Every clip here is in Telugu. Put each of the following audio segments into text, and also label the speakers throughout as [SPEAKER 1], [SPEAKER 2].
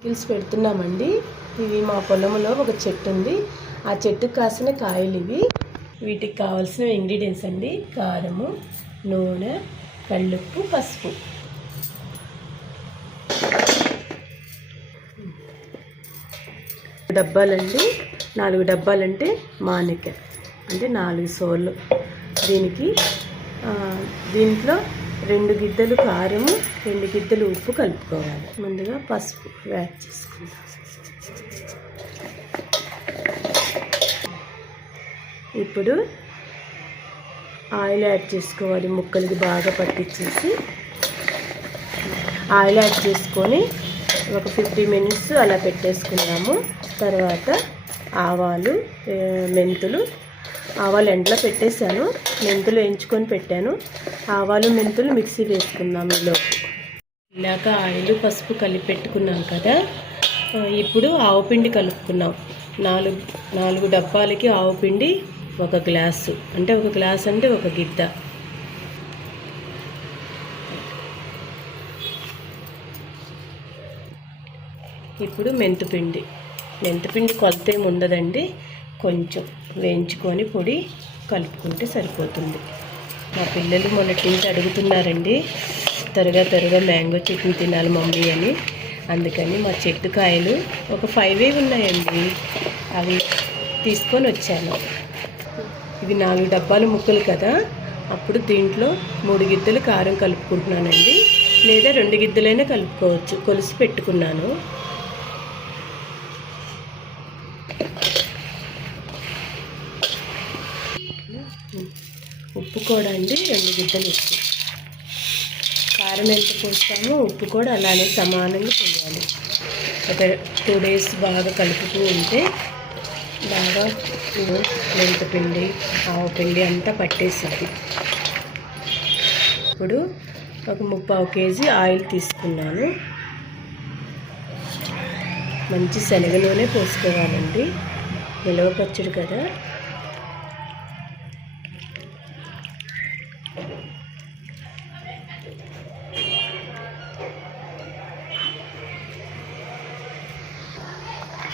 [SPEAKER 1] పికిల్స్ పెడుతున్నామండి. ఇవి మా పొలంలో ఒక చెట్టు ఉంది. ఆ చెట్టుకు కాసిన కాయలు ఇవి. వీటికి కావాల్సిన ఇంగ్రీడియంట్స్ అండి. కారము నూనె కళ్ళుప్పు పసుపు. డబ్బాలండి. నాలుగు డబ్బాలంటే మానిక. అంటే నాలుగు సోళ్ళు. దీనికి దీంట్లో రెండు గిద్దలు కారము రెండు గిద్దలు ఉప్పు కలుపుకోవాలి. ముందుగా పసుపు యాడ్ చేసుకుందాం. ఇప్పుడు ఆయిల్ యాడ్ చేసుకోవాలి. ముక్కలకి బాగా పట్టించేసి ఆయిల్ యాడ్ చేసుకొని ఒక ఫిఫ్టీ మినిట్స్ అలా పెట్టేసుకున్నాము. తర్వాత ఆవాలు మెంతులు ఆవాలు ఎండలో పెట్టేశాను. మెంతులు వేయించుకొని పెట్టాను. ఆవాలు మెంతులు మిక్సీ వేసుకుందాం ఈలో ఇలాక ఆయిల్ పసుపు కలిపి పెట్టుకున్నాం కదా. ఇప్పుడు ఆవు పిండి కలుపుకున్నాం. నాలుగు నాలుగు డబ్బాలకి ఆవు పిండి ఒక గ్లాసు. అంటే ఒక గ్లాస్ అంటే ఒక గిద్ద. ఇప్పుడు మెంతుపిండి. మెంతుపిండి కొలత ఏమి ఉండదండి. కొంచెం వేయించుకొని పొడి కలుపుకుంటే సరిపోతుంది. మా పిల్లలు మొన్నటి నుంచి అడుగుతున్నారండి త్వరగా త్వరగా మ్యాంగో చట్నీ తినాలి మమ్మీ అని. అందుకని మా చెట్టు కాయలు ఒక ఫైవ్ ఏ ఉన్నాయండి. అవి తీసుకొని వచ్చాను. ఇవి నాలుగు డబ్బాల ముక్కలు కదా అప్పుడు దీంట్లో మూడు గిద్దలు కారం కలుపుకుంటున్నానండి. లేదా రెండు గిద్దలైనా కలుపుకోవచ్చు కొలిసి పెట్టుకున్నాను. ఉప్పు కూడా అండి రెండు గిద్దలు ఉప్పు కారం ఎంత పోస్తామో ఉప్పు కూడా అలానే సమానంగా పోయాలి. ఒక టూ డేస్ బాగా కలుపుతూ ఉంటే బాగా మెంతపిండి ఆవు పిండి అంతా పట్టేసింది ఇప్పుడు ఒక ముప్పావు కేజీ ఆయిల్ తీసుకున్నాను. మంచి శనగ నూనె పోసుకోవాలండి. నిలవ పచ్చడి కదా.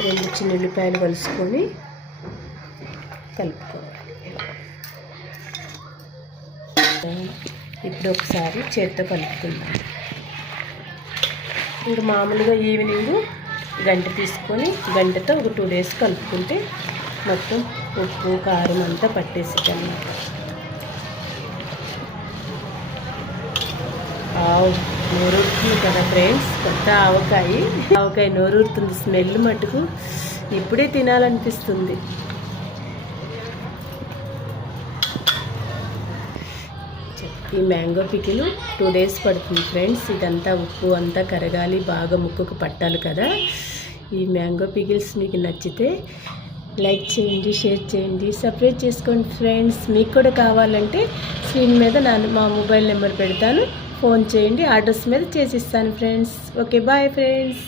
[SPEAKER 1] రెండు చిన్న ఉల్లిపాయలు కలుసుకొని కలుపుకోవాలి. ఇప్పుడు ఒకసారి చేత్తో కలుపుకుందాం. ఇంకా మామూలుగా ఈవినింగ్ గంట తీసుకొని గంటతో ఒక టూ డేస్ కలుపుకుంటే మొత్తం ఉప్పు కారం అంతా పట్టేసిద్ది ఆవు నోరూరుతుంది కదా ఫ్రెండ్స్ కొత్త ఆవకాయ. ఆవకాయ నోరూరుతుంది స్మెల్ మటుకు ఇప్పుడే తినాలనిపిస్తుంది. ఈ మ్యాంగో పికిలు టూ డేస్ పడుతుంది ఫ్రెండ్స్ ఇదంతా ఉప్పు అంతా కరగాలి బాగా ముక్కుకు పట్టాలి కదా. ఈ మ్యాంగో పికిల్స్ మీకు నచ్చితే లైక్ చేయండి షేర్ చేయండి సపరేట్ చేసుకోండి ఫ్రెండ్స్ మీకు కూడా కావాలంటే స్క్రీన్ మీద నా మా మొబైల్ నెంబర్ పెడతాను. ఫోన్ చేయండి అడ్రస్ మీద చేసిస్తాను ఫ్రెండ్స్. Okay bye friends.